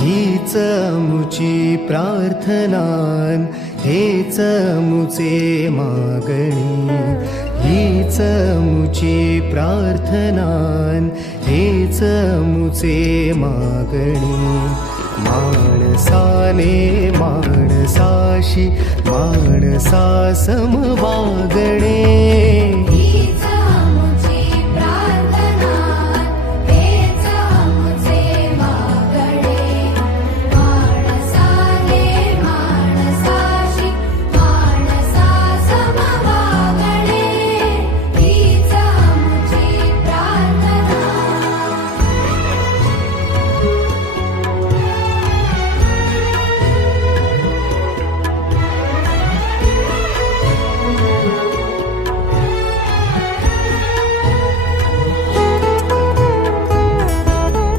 हीच मुची प्रार्थनान, हेच मुचे मागणी. हीच मुची प्रार्थनान, हेच मुचे मागणी. माणसाने माणसाशी माणसासम वागणे.